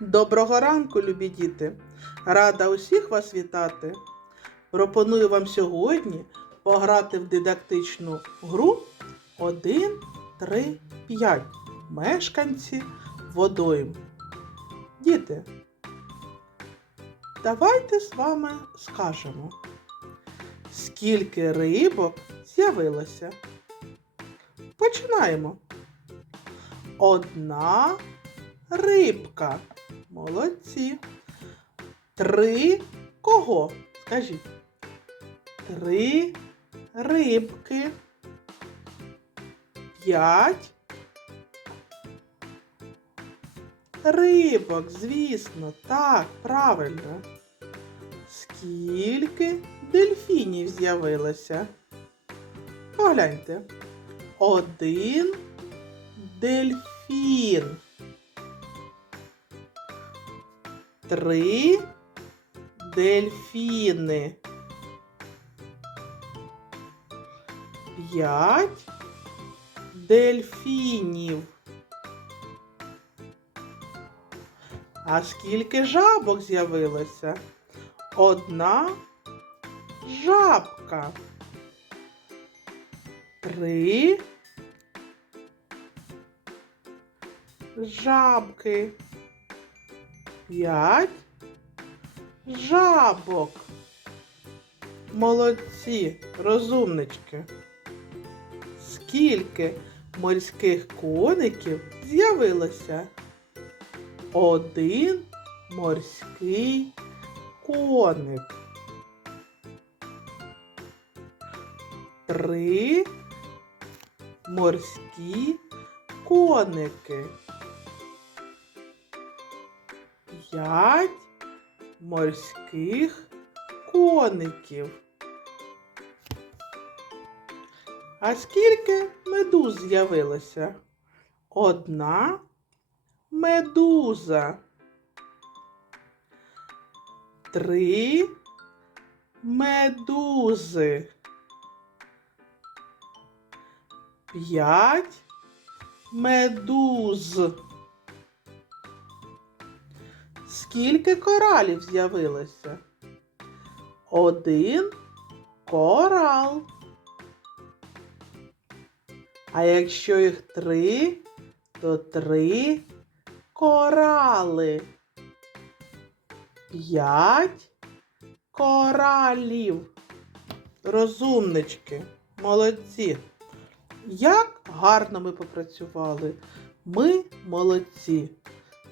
Доброго ранку, любі діти! Рада усіх вас вітати. Пропоную вам сьогодні пограти в дидактичну гру 1, 3, 5. Мешканці водойм. Діти, давайте з вами скажемо, скільки рибок з'явилося. Починаємо. Одна рибка. Молодці. Три кого? Скажіть. Три рибки. П'ять. Рибок, звісно, так, правильно. Скільки дельфінів з'явилося? Погляньте. Один дельфін. Три дельфіни. П'ять дельфінів. А скільки жабок з'явилося? Одна жабка. Три жабки. П'ять жабок. Молодці, розумнички. Скільки морських коників з'явилося? Один морський коник. Три морські коники. П'ять морських коників. А скільки медуз з'явилося? Одна медуза. Три медузи. П'ять медуз. Скільки коралів з'явилося? Один корал. А якщо їх три, то три корали. П'ять коралів. Розумнички, молодці. Як гарно ми попрацювали. Ми молодці.